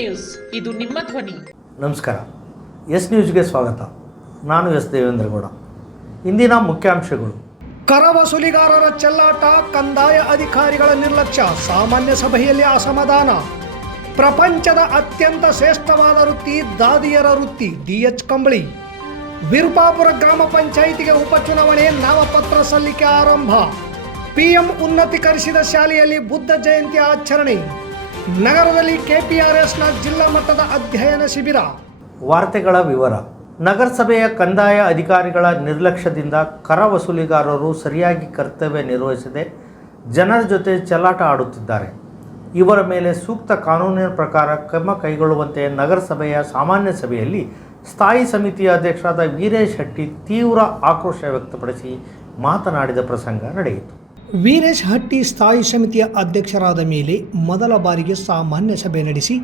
News. ಇದು ನಿಮ್ಮ ಧ್ವನಿ. ನಮಸ್ಕಾರ. ಎಸ್ ನ್ಯೂಸ್ಗೆ ಸ್ವಾಗತ. ನಾನು ಎಸ್ ದೇವೇಂದ್ರಗೌಡ. ಇಂದಿನ ಮುಖ್ಯಾಂಶಗಳು. ಕರ ವಸೂಲಿಗಾರರ ಚೆಲ್ಲಾಟ ಕಂದಾಯ ಅಧಿಕಾರಿಗಳ ನಿರ್ಲಕ್ಷ್ಯ ಸಾಮಾನ್ಯ ಸಭೆಯಲ್ಲಿ ಅಸಮಾಧಾನ. ಪ್ರಪಂಚದ ಅತ್ಯಂತ ಶ್ರೇಷ್ಠವಾದ ವೃತ್ತಿ ದಾದಿಯರ ವೃತ್ತಿ ಡಿಎಚ್ ಕಂಬಳಿ. ವಿರುಪಾಪುರ ಗ್ರಾಮ ಪಂಚಾಯಿತಿಗೆ ಉಪಚುನಾವಣೆ ನಾಮಪತ್ರ ಸಲ್ಲಿಕೆ ಆರಂಭ. ಪಿಎಂ ಉನ್ನತೀಕರಿಸಿದ ಶಾಲೆಯಲ್ಲಿ ಬುದ್ಧ ಜಯಂತಿ ಆಚರಣೆ. ನಗರದಲ್ಲಿ ಕೆಪಿಆರ್ಎಸ್ನ ಜಿಲ್ಲಾ ಮಟ್ಟದ ಅಧ್ಯಯನ ಶಿಬಿರ. ವಾರ್ತೆಗಳ ವಿವರ. ನಗರಸಭೆಯ ಕಂದಾಯ ಅಧಿಕಾರಿಗಳ ನಿರ್ಲಕ್ಷ್ಯದಿಂದ ಕರ ವಸೂಲಿಗಾರರು ಸರಿಯಾಗಿ ಕರ್ತವ್ಯ ನಿರ್ವಹಿಸದೆ ಜನರ ಜೊತೆ ಚಲಾಟ ಆಡುತ್ತಿದ್ದಾರೆ. ಇವರ ಮೇಲೆ ಸೂಕ್ತ ಕಾನೂನಿನ ಪ್ರಕಾರ ಕ್ರಮ ಕೈಗೊಳ್ಳುವಂತೆ ನಗರಸಭೆಯ ಸಾಮಾನ್ಯ ಸಭೆಯಲ್ಲಿ ಸ್ಥಾಯಿ ಸಮಿತಿಯ ಅಧ್ಯಕ್ಷರಾದ ವೀರೇಶ್ ಶೆಟ್ಟಿ ತೀವ್ರ ಆಕ್ರೋಶ ವ್ಯಕ್ತಪಡಿಸಿ ಮಾತನಾಡಿದ ಪ್ರಸಂಗ ನಡೆಯಿತು. ವೀರೇಶ್ ಹಟ್ಟಿ ಸ್ಥಾಯಿ ಸಮಿತಿಯ ಅಧ್ಯಕ್ಷರಾದ ಮೇಲೆ ಮೊದಲ ಬಾರಿಗೆ ಸಾಮಾನ್ಯ ಸಭೆ ನಡೆಸಿ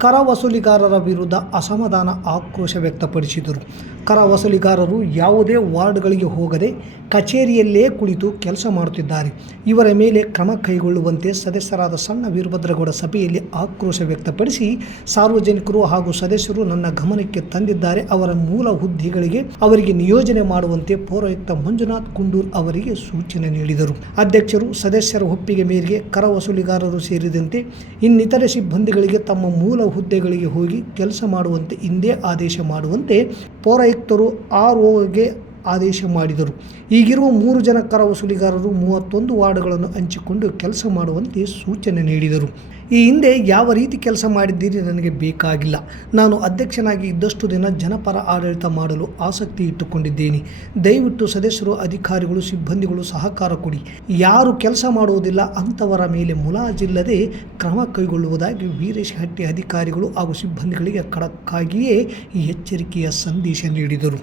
ಕರ ವಸೂಲಿಗಾರರ ವಿರುದ್ಧ ಅಸಮಾಧಾನ ಆಕ್ರೋಶ ವ್ಯಕ್ತಪಡಿಸಿದರು. ಕರ ವಸೂಲಿಗಾರರು ಯಾವುದೇ ವಾರ್ಡ್ಗಳಿಗೆ ಹೋಗದೆ ಕಚೇರಿಯಲ್ಲೇ ಕುಳಿತು ಕೆಲಸ ಮಾಡುತ್ತಿದ್ದಾರೆ. ಇವರ ಮೇಲೆ ಕ್ರಮ ಕೈಗೊಳ್ಳುವಂತೆ ಸದಸ್ಯರಾದ ಸಣ್ಣ ವೀರಭದ್ರಗೌಡ ಸಭೆಯಲ್ಲಿ ಆಕ್ರೋಶ ವ್ಯಕ್ತಪಡಿಸಿ, ಸಾರ್ವಜನಿಕರು ಹಾಗೂ ಸದಸ್ಯರು ನನ್ನ ಗಮನಕ್ಕೆ ತಂದಿದ್ದಾರೆ. ಅವರ ಮೂಲ ಹುದ್ದೆಗಳಿಗೆ ಅವರಿಗೆ ನಿಯೋಜನೆ ಮಾಡುವಂತೆ ಪೌರಾಯುಕ್ತ ಮಂಜುನಾಥ್ ಕುಂಡೂರ್ ಅವರಿಗೆ ಸೂಚನೆ ನೀಡಿದರು. ಅಧ್ಯಕ್ಷರು ಸದಸ್ಯರ ಒಪ್ಪಿಗೆ ಮೇರೆಗೆ ಕರ ವಸೂಲಿಗಾರರು ಸೇರಿದಂತೆ ಇನ್ನಿತರ ಸಿಬ್ಬಂದಿಗಳಿಗೆ ತಮ್ಮ ಮೂಲ ಹುದ್ದೆಗಳಿಗೆ ಹೋಗಿ ಕೆಲಸ ಮಾಡುವಂತೆ ಹಿಂದೆ ಆದೇಶ ಮಾಡುವಂತೆ ಪೌರಾಯುಕ್ತರು ಆರ್ ಓಗೆ ಆದೇಶ ಮಾಡಿದರು. ಈಗಿರುವ ಮೂರು ಜನ ಕರ ವಸೂಲಿಗಾರರು ಮೂವತ್ತೊಂದು ವಾರ್ಡ್ಗಳನ್ನು ಹಂಚಿಕೊಂಡು ಕೆಲಸ ಮಾಡುವಂತೆ ಸೂಚನೆ ನೀಡಿದರು. ಈ ಹಿಂದೆ ಯಾವ ರೀತಿ ಕೆಲಸ ಮಾಡಿದ್ದೀರಿ ನನಗೆ ಬೇಕಾಗಿಲ್ಲ. ನಾನು ಅಧ್ಯಕ್ಷನಾಗಿ ಇದ್ದಷ್ಟು ದಿನ ಜನಪರ ಆಡಳಿತ ಮಾಡಲು ಆಸಕ್ತಿ ಇಟ್ಟುಕೊಂಡಿದ್ದೇನೆ. ದಯವಿಟ್ಟು ಸದಸ್ಯರು, ಅಧಿಕಾರಿಗಳು, ಸಿಬ್ಬಂದಿಗಳು ಸಹಕಾರ ಕೊಡಿ. ಯಾರು ಕೆಲಸ ಮಾಡುವುದಿಲ್ಲ ಅಂಥವರ ಮೇಲೆ ಮುಲಾಜಿಲ್ಲದೆ ಕ್ರಮ ಕೈಗೊಳ್ಳುವುದಾಗಿ ವೀರೇಶ್ ಹಟ್ಟಿ ಅಧಿಕಾರಿಗಳು ಹಾಗೂ ಸಿಬ್ಬಂದಿಗಳಿಗೆ ಖಡಕ್ಕಾಗಿಯೇ ಈ ಎಚ್ಚರಿಕೆಯ ಸಂದೇಶ ನೀಡಿದರು.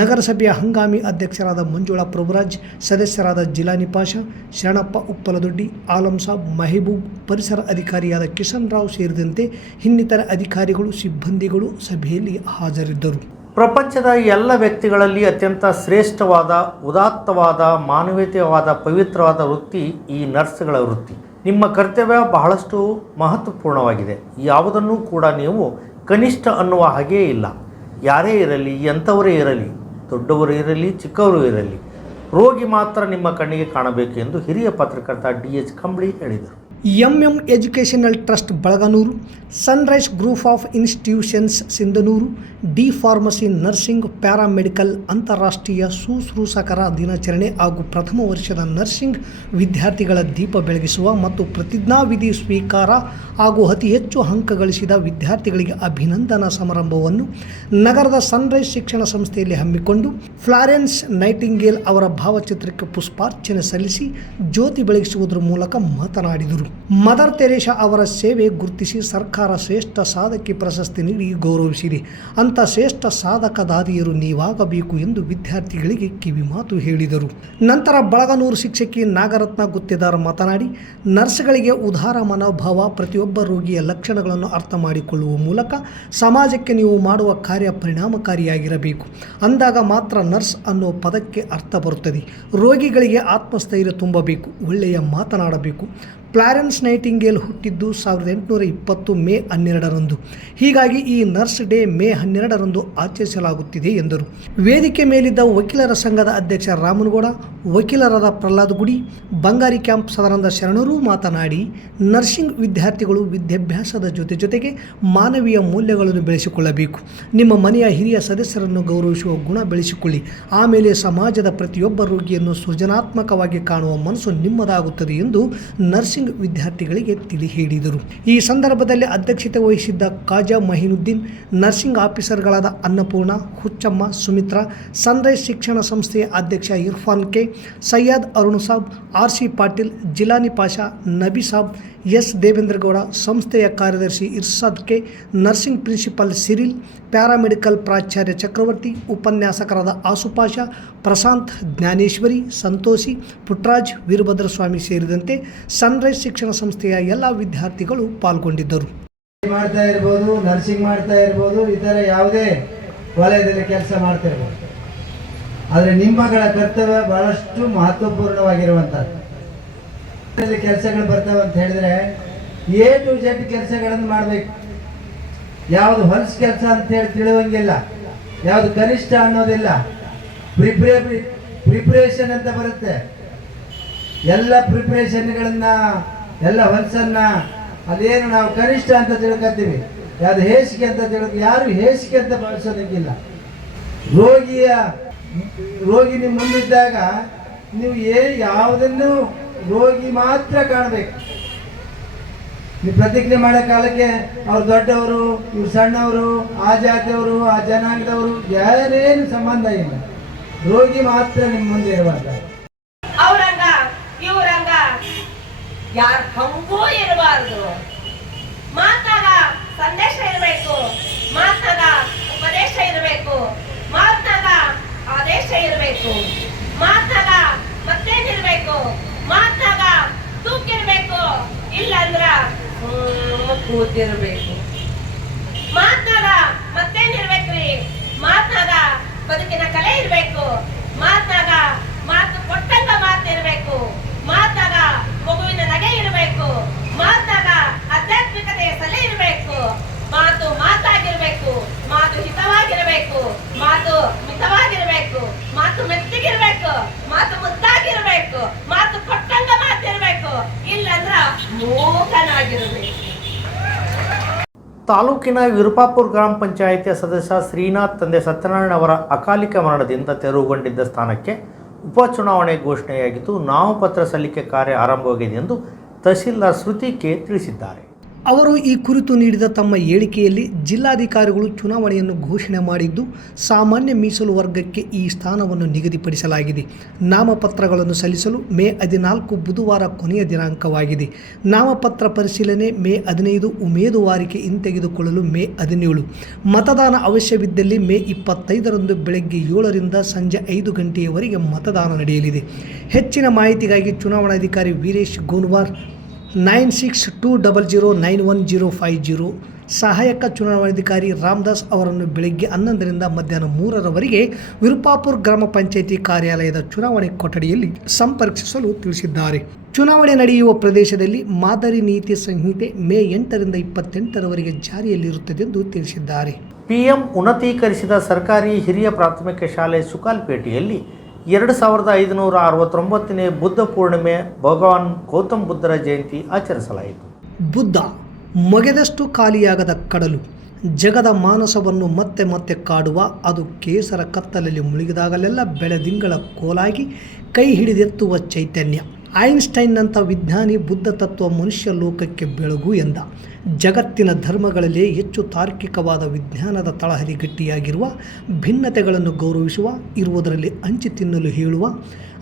ನಗರಸಭೆಯ ಹಂಗಾಮಿ ಅಧ್ಯಕ್ಷರಾದ ಮಂಜುಳಾ ಪ್ರಭುರಾಜ್, ಸದಸ್ಯರಾದ ಜಿಲ್ಲಾ ನಿಪಾಶ ಶರಣಪ್ಪ ಉಪ್ಪಲದೊಡ್ಡಿ, ಆಲಂ ಸಾಬ್, ಮೆಹಬೂಬ್ ಪರಿಸರ ಅಧಿಕಾರಿಯಾದ ಕಿಶನ್ ರಾವ್ ಸೇರಿದಂತೆ ಇನ್ನಿತರ ಅಧಿಕಾರಿಗಳು, ಸಿಬ್ಬಂದಿಗಳು ಸಭೆಯಲ್ಲಿ ಹಾಜರಿದ್ದರು. ಪ್ರಪಂಚದ ಎಲ್ಲ ವ್ಯಕ್ತಿಗಳಲ್ಲಿ ಅತ್ಯಂತ ಶ್ರೇಷ್ಠವಾದ, ಉದಾತ್ತವಾದ ಮಾನವೀಯತೆಯವಾದ ಪವಿತ್ರವಾದ ವೃತ್ತಿ ಈ ನರ್ಸ್ಗಳ ವೃತ್ತಿ. ನಿಮ್ಮ ಕರ್ತವ್ಯ ಬಹಳಷ್ಟು ಮಹತ್ವಪೂರ್ಣವಾಗಿದೆ. ಯಾವುದನ್ನು ಕೂಡ ನೀವು ಕನಿಷ್ಠ ಅನ್ನುವ ಹಾಗೇ ಇಲ್ಲ. ಯಾರೇ ಇರಲಿ, ಎಂಥವರೇ ಇರಲಿ, ದೊಡ್ಡವರು ಇರಲಿ, ಚಿಕ್ಕವರು ಇರಲಿ, ರೋಗಿ ಮಾತ್ರ ನಿಮ್ಮ ಕಣ್ಣಿಗೆ ಕಾಣಬೇಕು ಎಂದು ಹಿರಿಯ ಪತ್ರಕರ್ತ ಡಿ ಎಚ್ ಕಂಬಳಿ ಹೇಳಿದರು. M M educational trust Balaganur, sunrise group of institutions Sindhanur, D pharmacy nursing paramedical ಅಂತಾರಾಷ್ಟ್ರೀಯ ಶುಶ್ರೂಷಕರ ದಿನಾಚರಣೆ ಹಾಗೂ ಪ್ರಥಮ ವರ್ಷದ ನರ್ಸಿಂಗ್ ವಿದ್ಯಾರ್ಥಿಗಳ ದೀಪ ಬೆಳಗಿಸುವ ಮತ್ತು ಪ್ರತಿಜ್ಞಾವಿಧಿ ಸ್ವೀಕಾರ ಹಾಗೂ ಅತಿ ಹೆಚ್ಚು ಅಂಕ ಗಳಿಸಿದ ವಿದ್ಯಾರ್ಥಿಗಳಿಗೆ ಅಭಿನಂದನಾ ಸಮಾರಂಭವನ್ನು ನಗರದ ಸನ್ರೈಸ್ ಶಿಕ್ಷಣ ಸಂಸ್ಥೆಯಲ್ಲಿ ಹಮ್ಮಿಕೊಂಡು ಫ್ಲಾರೆನ್ಸ್ ನೈಟಿಂಗೇಲ್ ಅವರ ಭಾವಚಿತ್ರಕ್ಕೆ ಪುಷ್ಪಾರ್ಚನೆ ಸಲ್ಲಿಸಿ ಜ್ಯೋತಿ ಬೆಳಗಿಸುವುದರ ಮೂಲಕ ಮಾತನಾಡಿದರು. ಮದರ್ ತೆರೇಸಾ ಅವರ ಸೇವೆ ಗುರುತಿಸಿ ಸರ್ಕಾರ ಶ್ರೇಷ್ಠ ಸಾಧಕಿ ಪ್ರಶಸ್ತಿ ನೀಡಿ ಗೌರವಿಸಿದೆ ಅಂಥ ಶ್ರೇಷ್ಠ ಸಾಧಕದಾದಿಯರು ನೀವಾಗಬೇಕು ಎಂದು ವಿದ್ಯಾರ್ಥಿಗಳಿಗೆ ಕಿವಿ ಮಾತು ಹೇಳಿದರು. ನಂತರ ಬಳಗನೂರು ಶಿಕ್ಷಕಿ ನಾಗರತ್ನ ಗುತ್ತೇದಾರ್ ಮಾತನಾಡಿ, ನರ್ಸ್ಗಳಿಗೆ ಉದಾರ ಮನೋಭಾವ, ಪ್ರತಿಯೊಬ್ಬ ರೋಗಿಯ ಲಕ್ಷಣಗಳನ್ನು ಅರ್ಥ ಮಾಡಿಕೊಳ್ಳುವ ಮೂಲಕ ಸಮಾಜಕ್ಕೆ ನೀವು ಮಾಡುವ ಕಾರ್ಯ ಪರಿಣಾಮಕಾರಿಯಾಗಿರಬೇಕು. ಅಂದಾಗ ಮಾತ್ರ ನರ್ಸ್ ಅನ್ನೋ ಪದಕ್ಕೆ ಅರ್ಥ ಬರುತ್ತದೆ. ರೋಗಿಗಳಿಗೆ ಆತ್ಮಸ್ಥೈರ್ಯ ತುಂಬಬೇಕು, ಒಳ್ಳೆಯ ಮಾತನಾಡಬೇಕು. ಪ್ಲಾರೆನ್ಸ್ ನೈಟಿಂಗೇಲ್ ಹುಟ್ಟಿದ್ದು ಸಾವಿರದ ಎಂಟುನೂರ ಇಪ್ಪತ್ತು ಮೇ ಹನ್ನೆರಡರಂದು. ಹೀಗಾಗಿ ಈ ನರ್ಸ್ ಡೇ ಮೇ ಹನ್ನೆರಡರಂದು ಆಚರಿಸಲಾಗುತ್ತಿದೆ ಎಂದರು. ವೇದಿಕೆ ಮೇಲಿದ್ದ ವಕೀಲರ ಸಂಘದ ಅಧ್ಯಕ್ಷ ರಾಮನಗೌಡ, ವಕೀಲರಾದ ಪ್ರಹ್ಲಾದ್ ಗುಡಿ, ಬಂಗಾರಿ ಕ್ಯಾಂಪ್ ಸದಾನಂದ ಶರಣರು ಮಾತನಾಡಿ, ನರ್ಸಿಂಗ್ ವಿದ್ಯಾರ್ಥಿಗಳು ವಿದ್ಯಾಭ್ಯಾಸದ ಜೊತೆ ಜೊತೆಗೆ ಮಾನವೀಯ ಮೌಲ್ಯಗಳನ್ನು ಬೆಳೆಸಿಕೊಳ್ಳಬೇಕು. ನಿಮ್ಮ ಮನೆಯ ಹಿರಿಯ ಸದಸ್ಯರನ್ನು ಗೌರವಿಸುವ ಗುಣ ಬೆಳೆಸಿಕೊಳ್ಳಿ. ಆಮೇಲೆ ಸಮಾಜದ ಪ್ರತಿಯೊಬ್ಬ ರೋಗಿಯನ್ನು ಸೃಜನಾತ್ಮಕವಾಗಿ ಕಾಣುವ ಮನಸ್ಸು ನಿಮ್ಮದಾಗುತ್ತದೆ ಎಂದು ನರ್ಸಿಂಗ್ ವಿದ್ಯಾರ್ಥಿಗಳಿಗೆ ತಿಳಿ ಹೇಳಿದರು. ಈ ಸಂದರ್ಭದಲ್ಲಿ ಅಧ್ಯಕ್ಷತೆ ವಹಿಸಿದ್ದ ಕಾಜಾ ಮಹಿನುದ್ದೀನ್, ನರ್ಸಿಂಗ್ ಆಫೀಸರ್ಗಳಾದ ಅನ್ನಪೂರ್ಣ, ಹುಚ್ಚಮ್ಮ, ಸುಮಿತ್ರಾ, ಸನ್ರೈಸ್ ಶಿಕ್ಷಣ ಸಂಸ್ಥೆಯ ಅಧ್ಯಕ್ಷ Irfan K Sayyad Arun Sab, R C Patil, Jilani Pasha, Nabi Sab, S Devendragowda, ಸಂಸ್ಥೆಯ ಕಾರ್ಯದರ್ಶಿ Irsad K, nursing principal Cyril, paramedical ಪ್ರಾಚಾರ್ಯ ಚಕ್ರವರ್ತಿ, ಉಪನ್ಯಾಸಕರಾದ ಆಸುಪಾಷ ಪ್ರಶಾಂತ್ ಜ್ಞಾನೇಶ್ವರಿ, ಸಂತೋಷಿ, ಪುಟ್ರಾಜ್ ವೀರಭದ್ರಸ್ವಾಮಿ ಸೇರಿದಂತೆ ಸನ್ರೈಸ್ ಶಿಕ್ಷಣ ಸಂಸ್ಥೆಯ ಎಲ್ಲ ವಿದ್ಯಾರ್ಥಿಗಳು ಪಾಲ್ಗೊಂಡಿದ್ದರು. ಮಾಡ್ತಾ ಇರ್ಬೋದು ನರ್ಸಿಂಗ್ ಮಾಡ್ತಾ ಇರ್ಬೋದು ಇತರ ಯಾವುದೇ ವಲಯದಲ್ಲಿ ಕೆಲಸ ಮಾಡ್ತಾ ಇರ್ಬೋದು. ಆದರೆ ನಿಮ್ಮಗಳ ಕರ್ತವ್ಯ ಬಹಳಷ್ಟು ಮಹತ್ವಪೂರ್ಣವಾಗಿರುವಂಥದ್ದು ಕೆಲಸಗಳು ಬರ್ತವೆ ಅಂತ ಹೇಳಿದ್ರೆ ಎ ಟು ಜೆಡ್ ಕೆಲಸಗಳನ್ನು ಮಾಡಬೇಕು. ಯಾವುದು ಹೊಲಸು ಕೆಲಸ ಅಂತ ಹೇಳಿ ತಿಳಿವಂಗಿಲ್ಲ ಯಾವುದು ಕನಿಷ್ಠ ಅನ್ನೋದಿಲ್ಲ. ಪ್ರಿಪ್ರೇ ಪ್ರಿಪ್ರೇಷನ್ ಅಂತ ಬರುತ್ತೆ. ಎಲ್ಲ ಪ್ರಿಪ್ರೇಷನ್ಗಳನ್ನು ಎಲ್ಲ ಹೊಲಸನ್ನ, ಅದೇನು ನಾವು ಕನಿಷ್ಠ ಅಂತ ತಿಳ್ಕೊತೀವಿ. ಯಾವ್ದು ಹೇಸಿಗೆ ಅಂತ ತಿಳ್ಕೊ, ಯಾರು ಹೇಸಿಗೆ ಅಂತ ಭಾವಿಸೋದಕ್ಕಿಲ್ಲ ರೋಗಿಯ, ರೋಗಿ ನಿಮ್ಮ ಮುಂದಿದ್ದಾಗ ನೀವು ಏ, ಯಾವುದನ್ನು ರೋಗಿ ಮಾತ್ರ ಕಾಣಬೇಕು. ನೀವು ಪ್ರತಿಜ್ಞೆ ಮಾಡೋ ಕಾಲಕ್ಕೆ ಅವ್ರು ದೊಡ್ಡವರು, ಇವ್ರು ಸಣ್ಣವರು, ಆ ಜಾತಿಯವರು, ಆ ಜನಾಂಗದವರು, ಯಾರೇನು ಸಂಬಂಧ ಇಲ್ಲ. ರೋಗಿ ಮಾತ್ರ ನಿಮ್ಮ ಮುಂದೆ ಇರಬಾರ್ದು ಅವ್ರಂಗ ಇವ್ರಂಗ ಯಾರ ಹಂಗೂ ಇರಬಾರದು. ಮಾತಾಗ ಸಂದೇಶ ಇರಬೇಕು. ಮಾತಾಗ ಉಪದೇಶ ಇರಬೇಕು. ಮಾತಾಗ ಆದೇಶ ಇರಬೇಕು. ಮಾತಾಗ ಮತ್ತೇನಿರ್ಬೇಕು ಮಾತಾಗ ತೂಕಿರ್ಬೇಕು ಇಲ್ಲಂದ್ರ ಕೂತಿರ್ಬೇಕು. ಮಾತಾಗ ಮತ್ತೇನಿರ್ಬೇಕ್ರಿ ಮಾತಾಗ ಬದುಕಿನ ಕಲೆ ಇರಬೇಕು. ಮಾತಾಗ ಮಾತು ಕೊಟ್ಟಂಗ ಮಾತು ಇರ್ಬೇಕು ಮಾತಾಗ ಮಗುವಿನ ನಗೆ ಇರಬೇಕು. ಮಾತಾಗ ಆಧ್ಯಾತ್ಮಿಕತೆಯ ಸಲಹೆ ಇರಬೇಕು. ಮಾತು ಮಾತಾಗಿರ್ಬೇಕು. ಮಾತು ಹಿತವಾಗಿರಬೇಕು. ಮಾತು ಮಿತವಾಗಿರ್ಬೇಕು. ಮಾತು ಮೆತ್ತಿಗಿರ್ಬೇಕು. ಮಾತು ಮುದ್ದಾಗಿರ್ಬೇಕು. ಮಾತು ಕೊಟ್ಟಂಗ ಮಾತಿರ್ಬೇಕು. ಇಲ್ಲಂದ್ರ ಮೂಕನಾಗಿರ್ಬೇಕು ತಾಲೂಕಿನ ವಿರುಪಾಪುರ ಗ್ರಾಮ ಪಂಚಾಯಿತಿಯ ಸದಸ್ಯ ಶ್ರೀನಾಥ್ ತಂದೆ ಸತ್ಯನಾರಾಯಣ ಅವರ ಅಕಾಲಿಕ ಮರಣದಿಂದ ತೆರವುಗೊಂಡಿದ್ದ ಸ್ಥಾನಕ್ಕೆ ಉಪಚುನಾವಣೆ ಘೋಷಣೆಯಾಗಿದ್ದು, ನಾಮಪತ್ರ ಸಲ್ಲಿಕೆ ಕಾರ್ಯ ಆರಂಭವಾಗಿದೆ ಎಂದು ತಹಸೀಲ್ದಾರ್ ಶ್ರುತಿ ಕೆ ತಿಳಿಸಿದ್ದಾರೆ. ಅವರು ಈ ಕುರಿತು ನೀಡಿದ ತಮ್ಮ ಹೇಳಿಕೆಯಲ್ಲಿ ಜಿಲ್ಲಾಧಿಕಾರಿಗಳು ಚುನಾವಣೆಯನ್ನು ಘೋಷಣೆ ಮಾಡಿದ್ದು, ಸಾಮಾನ್ಯ ಮೀಸಲು ವರ್ಗಕ್ಕೆ ಈ ಸ್ಥಾನವನ್ನು ನಿಗದಿಪಡಿಸಲಾಗಿದೆ. ನಾಮಪತ್ರಗಳನ್ನು ಸಲ್ಲಿಸಲು ಮೇ ಹದಿನಾಲ್ಕು ಬುಧವಾರ ಕೊನೆಯ ದಿನಾಂಕವಾಗಿದೆ. ನಾಮಪತ್ರ ಪರಿಶೀಲನೆ ಮೇ ಹದಿನೈದು ಉಮೇದುವಾರಿಕೆ ಹಿಂತೆಗೆದುಕೊಳ್ಳಲು ಮೇ ಹದಿನೇಳು. ಮತದಾನ ಅವಶ್ಯವಿದ್ದಲ್ಲಿ ಮೇ ಇಪ್ಪತ್ತೈದರಂದು ಬೆಳಗ್ಗೆ ಏಳರಿಂದ ಸಂಜೆ ಐದು ಗಂಟೆಯವರೆಗೆ ಮತದಾನ ನಡೆಯಲಿದೆ. ಹೆಚ್ಚಿನ ಮಾಹಿತಿಗಾಗಿ ಚುನಾವಣಾಧಿಕಾರಿ Veeresh Gonwar nine six two double zero nine one zero five zero ಸಹಾಯಕ ಚುನಾವಣಾಧಿಕಾರಿ ರಾಮದಾಸ್ ಅವರನ್ನು ಬೆಳಗ್ಗೆ ಹನ್ನೊಂದರಿಂದ ಮಧ್ಯಾಹ್ನ ಮೂರರವರೆಗೆ ವಿರುಪಾಪುರ್ ಗ್ರಾಮ ಪಂಚಾಯಿತಿ ಕಾರ್ಯಾಲಯದ ಚುನಾವಣೆ ಕೊಠಡಿಯಲ್ಲಿ ಸಂಪರ್ಕಿಸಲು ತಿಳಿಸಿದ್ದಾರೆ. ಚುನಾವಣೆ ನಡೆಯುವ ಪ್ರದೇಶದಲ್ಲಿ ಮಾದರಿ ನೀತಿ ಸಂಹಿತೆ ಮೇ ಎಂಟರಿಂದ ಇಪ್ಪತ್ತೆಂಟರವರೆಗೆ ಜಾರಿಯಲ್ಲಿರುತ್ತದೆ ಎಂದು ತಿಳಿಸಿದ್ದಾರೆ. ಪಿಎಂ ಉನ್ನತೀಕರಿಸಿದ ಸರ್ಕಾರಿ ಹಿರಿಯ ಪ್ರಾಥಮಿಕ ಶಾಲೆ ಸುಕಾಲ್ಪೇಟೆಯಲ್ಲಿ ಎರಡು ಸಾವಿರದ ಐದುನೂರ ಅರವತ್ತೊಂಬತ್ತನೇ ಬುದ್ಧ ಪೂರ್ಣಿಮೆ ಭಗವಾನ್ ಗೌತಮ್ ಬುದ್ಧರ ಜಯಂತಿ ಆಚರಿಸಲಾಯಿತು. ಬುದ್ಧ ಮಗೆದಷ್ಟು ಖಾಲಿಯಾಗದ ಕಡಲು ಜಗದ ಮಾನಸವನ್ನು ಮತ್ತೆ ಮತ್ತೆ ಕಾಡುವ, ಅದು ಕೇಸರ ಕತ್ತಲಲ್ಲಿ ಮುಳುಗಿದಾಗಲೆಲ್ಲ ಬೆಳೆದಿಂಗಳ ಕೋಲಾಗಿ ಕೈ ಹಿಡಿದೆತ್ತುವ ಚೈತನ್ಯ. ಐನ್ಸ್ಟೈನ್ನಂಥ ವಿಜ್ಞಾನಿ ಬುದ್ಧ ತತ್ವ ಮನುಷ್ಯ ಲೋಕಕ್ಕೆ ಬೆಳಗು ಎಂದ. ಜಗತ್ತಿನ ಧರ್ಮಗಳಲ್ಲಿ ಹೆಚ್ಚು ತಾರ್ಕಿಕವಾದ ವಿಜ್ಞಾನದ ತಳಹದಿ ಗಟ್ಟಿಯಾಗಿರುವ, ಭಿನ್ನತೆಗಳನ್ನು ಗೌರವಿಸುವ, ಇರುವುದರಲ್ಲಿ ಹಂಚಿ ತಿನ್ನಲು ಹೇಳುವ,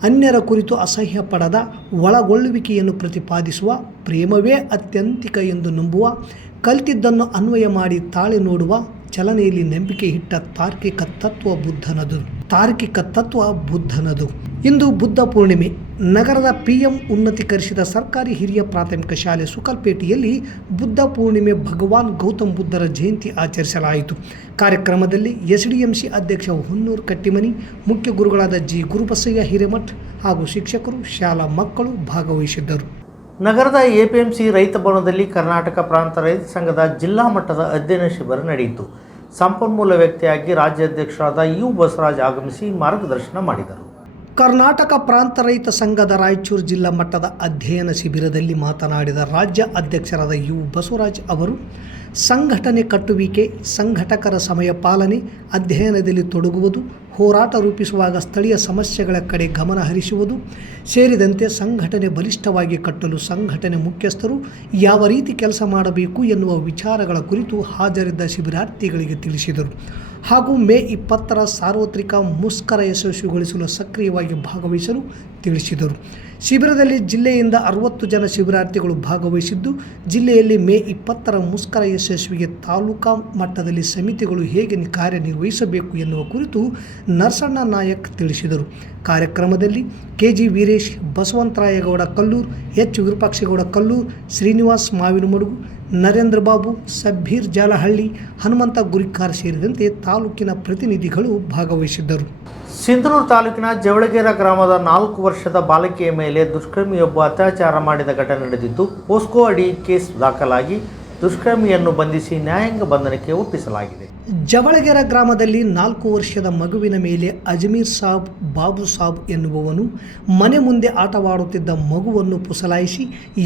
ಅನ್ಯರ ಕುರಿತು ಅಸಹ್ಯ ಪಡದ, ಒಳಗೊಳ್ಳುವಿಕೆಯನ್ನು ಪ್ರತಿಪಾದಿಸುವ, ಪ್ರೇಮವೇ ಅತ್ಯಂತಿಕ ಎಂದು ನಂಬುವ, ಕಲ್ತಿದ್ದನ್ನು ಅನ್ವಯ ಮಾಡಿ ತಾಳೆ ನೋಡುವ, ಚಲನೆಯಲ್ಲಿ ನಂಬಿಕೆ ಇಟ್ಟ ತಾರ್ಕಿಕ ತತ್ವ ಬುದ್ಧನದು. ತಾರ್ಕಿಕ ತತ್ವ ಬುದ್ಧನದು. ಇಂದು ಬುದ್ಧ ಪೂರ್ಣಿಮೆ. ನಗರದ ಪಿಎಂ ಉನ್ನತೀಕರಿಸಿದ ಸರ್ಕಾರಿ ಹಿರಿಯ ಪ್ರಾಥಮಿಕ ಶಾಲೆ ಸುಕಲ್ಪೇಟೆಯಲ್ಲಿ ಬುದ್ಧ ಪೂರ್ಣಿಮೆ ಭಗವಾನ್ ಗೌತಮ್ ಬುದ್ಧರ ಜಯಂತಿ ಆಚರಿಸಲಾಯಿತು. ಕಾರ್ಯಕ್ರಮದಲ್ಲಿ ಎಸ್ಡಿಎಂಸಿ ಅಧ್ಯಕ್ಷ ಹುನ್ನೂರ್ ಕಟ್ಟಿಮನಿ, ಮುಖ್ಯ ಗುರುಗಳಾದ ಜಿ. ಗುರುಬಸಯ್ಯ ಹಿರೇಮಠ್ ಹಾಗೂ ಶಿಕ್ಷಕರು, ಶಾಲಾ ಮಕ್ಕಳು ಭಾಗವಹಿಸಿದ್ದರು. ನಗರದ ಎಪಿಎಂಸಿ ರೈತ ಭವನದಲ್ಲಿ ಕರ್ನಾಟಕ ಪ್ರಾಂತ ರೈತ ಸಂಘದ ಜಿಲ್ಲಾ ಮಟ್ಟದ ಅಧ್ಯಯನ ಶಿಬಿರ ನಡೆಯಿತು. ಸಂಪನ್ಮೂಲ ವ್ಯಕ್ತಿಯಾಗಿ ರಾಜ್ಯಾಧ್ಯಕ್ಷರಾದ ಯು ಬಸವರಾಜ್ ಆಗಮಿಸಿ ಮಾರ್ಗದರ್ಶನ ಮಾಡಿದರು. ಕರ್ನಾಟಕ ಪ್ರಾಂತ ರೈತ ಸಂಘದ ರಾಯಚೂರು ಜಿಲ್ಲಾ ಮಟ್ಟದ ಅಧ್ಯಯನ ಶಿಬಿರದಲ್ಲಿ ಮಾತನಾಡಿದ ರಾಜ್ಯ ಅಧ್ಯಕ್ಷರಾದ ಯು ಬಸವರಾಜ್ ಅವರು, ಸಂಘಟನೆ ಕಟ್ಟುವಿಕೆ, ಸಂಘಟಕರ ಸಮಯ ಪಾಲನೆ, ಅಧ್ಯಯನದಲ್ಲಿ ತೊಡಗುವುದು ಹೋರಾಟ ರೂಪಿಸುವಾಗ ಸ್ಥಳೀಯ ಸಮಸ್ಯೆಗಳ ಕಡೆ ಗಮನ ಹರಿಸುವುದು, ಸೇರಿದಂತೆ ಸಂಘಟನೆ ಬಲಿಷ್ಠವಾಗಿ ಕಟ್ಟಲು ಸಂಘಟನೆ ಮುಖ್ಯಸ್ಥರು ಯಾವ ರೀತಿ ಕೆಲಸ ಮಾಡಬೇಕು ಎನ್ನುವ ವಿಚಾರಗಳ ಕುರಿತು ಹಾಜರಿದ್ದ ಶಿಬಿರಾರ್ಥಿಗಳಿಗೆ ತಿಳಿಸಿದರು. ಹಾಗೂ ಮೇ ಇಪ್ಪತ್ತರ ಸಾರ್ವತ್ರಿಕ ಮುಷ್ಕರ ಯಶಸ್ವಿಗೊಳಿಸಲು ಸಕ್ರಿಯವಾಗಿ ಭಾಗವಹಿಸಲು ತಿಳಿಸಿದರು. ಶಿಬಿರದಲ್ಲಿ ಜಿಲ್ಲೆಯಿಂದ ಅರವತ್ತು ಜನ ಶಿಬಿರಾರ್ಥಿಗಳು ಭಾಗವಹಿಸಿದ್ದು, ಜಿಲ್ಲೆಯಲ್ಲಿ ಮೇ ಇಪ್ಪತ್ತರ ಮುಷ್ಕರ ಯಶಸ್ವಿಗೆ ತಾಲೂಕಾ ಮಟ್ಟದಲ್ಲಿ ಸಮಿತಿಗಳು ಹೇಗೆ ಕಾರ್ಯನಿರ್ವಹಿಸಬೇಕು ಎನ್ನುವ ಕುರಿತು ನರಸಣ್ಣ ನಾಯಕ್ ತಿಳಿಸಿದರು. ಕಾರ್ಯಕ್ರಮದಲ್ಲಿ ಕೆಜಿ ವೀರೇಶ್, ಬಸವಂತರಾಯಗೌಡ ಕಲ್ಲೂರ್, ಎಚ್ ವಿರೂಪಾಕ್ಷೇಗೌಡ ಕಲ್ಲೂರು, ಶ್ರೀನಿವಾಸ್ ಮಾವಿನಮಡುಗು ನರೇಂದ್ರ ಬಾಬು, ಸಬ್ಬೀರ್ ಜಾಲಹಳ್ಳಿ, ಹನುಮಂತ ಗುರಿಕಾರ್ ಸೇರಿದಂತೆ ತಾಲೂಕಿನ ಪ್ರತಿನಿಧಿಗಳು ಭಾಗವಹಿಸಿದ್ದರು. ಸಿಂಧನೂರು ತಾಲೂಕಿನ ಜವಳಗೇರ ಗ್ರಾಮದ ನಾಲ್ಕು ವರ್ಷದ ಬಾಲಕಿಯ ಮೇಲೆ ದುಷ್ಕರ್ಮಿಯೊಬ್ಬ ಅತ್ಯಾಚಾರ ಮಾಡಿದ ಘಟನೆ ನಡೆದಿದ್ದು ಪೋಸ್ಕೋ ಅಡಿ ಕೇಸ್ ದಾಖಲಾಗಿ ದುಷ್ಕರ್ಮಿಯನ್ನು ಬಂಧಿಸಿ ನ್ಯಾಯಾಂಗ ಬಂಧನಕ್ಕೆ ಒಪ್ಪಿಸಲಾಗಿದೆ. ಜವಳಗೆರ ಗ್ರಾಮದಲ್ಲಿ ನಾಲ್ಕು ವರ್ಷದ ಮಗುವಿನ ಮೇಲೆ ಅಜ್ಮೀರ್ ಸಾಬ್ ಬಾಬು ಸಾಬ್ ಎನ್ನುವವನು ಮನೆ ಮುಂದೆ ಆಟವಾಡುತ್ತಿದ್ದ ಮಗುವನ್ನು ಪುಸಲಾಯಿಸಿ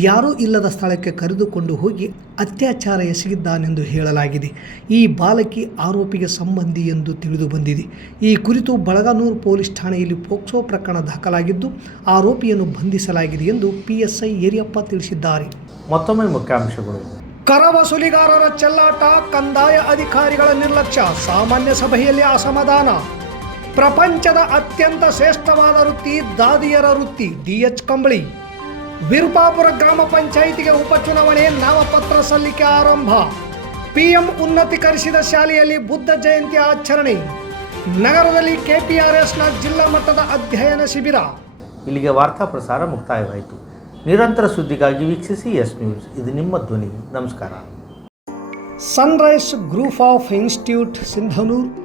ಯಾರೂ ಇಲ್ಲದ ಸ್ಥಳಕ್ಕೆ ಕರೆದುಕೊಂಡು ಹೋಗಿ ಅತ್ಯಾಚಾರ ಎಸಗಿದ್ದಾನೆಂದು ಹೇಳಲಾಗಿದೆ. ಈ ಬಾಲಕಿ ಆರೋಪಿಗೆ ಸಂಬಂಧಿ ಎಂದು ತಿಳಿದು ಬಂದಿದೆ. ಈ ಕುರಿತು ಬಳಗನೂರು ಪೊಲೀಸ್ ಠಾಣೆಯಲ್ಲಿ ಪೋಕ್ಸೋ ಪ್ರಕರಣ ದಾಖಲಾಗಿದ್ದು ಆರೋಪಿಯನ್ನು ಬಂಧಿಸಲಾಗಿದೆ ಎಂದು ಪಿಎಸ್ಐ ಯರಿಯಪ್ಪ ತಿಳಿಸಿದ್ದಾರೆ. ಮತ್ತೊಮ್ಮೆ ಮುಖ್ಯಾಂಶಗಳು. ಕರ ವಸೂಲಿಗಾರರ ಚೆಲ್ಲಾಟ, ಕಂದಾಯ ಅಧಿಕಾರಿಗಳ ನಿರ್ಲಕ್ಷ್ಯ, ಸಾಮಾನ್ಯ ಸಭೆಯಲ್ಲಿ ಅಸಮಾಧಾನ. ಪ್ರಪಂಚದ ಅತ್ಯಂತ ಶ್ರೇಷ್ಠವಾದ ವೃತ್ತಿ, ದಾದಿಯರ ವೃತ್ತಿ ಡಿಎಚ್ ಕಂಬಳಿ. ವಿರುಪಾಪುರ ಗ್ರಾಮ ಪಂಚಾಯಿತಿಗೆ ಉಪಚುನಾವಣೆ, ನಾಮಪತ್ರ ಸಲ್ಲಿಕೆ ಆರಂಭ. ಪಿಎಂ ಉನ್ನತೀಕರಿಸಿದ ಶಾಲೆಯಲ್ಲಿ ಬುದ್ಧ ಜಯಂತಿ ಆಚರಣೆ. ನಗರದಲ್ಲಿ ಕೆಪಿಆರ್ಎಸ್ನ ಜಿಲ್ಲಾ ಮಟ್ಟದ ಅಧ್ಯಯನ ಶಿಬಿರ. ಇಲ್ಲಿಗೆ ವಾರ್ತಾ ಪ್ರಸಾರ ಮುಕ್ತಾಯವಾಯಿತು. ನಿರಂತರ ಸುದ್ದಿಗಾಗಿ ವೀಕ್ಷಿಸಿ ಎಸ್ ನ್ಯೂಸ್. ಇದು ನಿಮ್ಮ ಧ್ವನಿ. ನಮಸ್ಕಾರ. Sunrise group of institute Sindhanur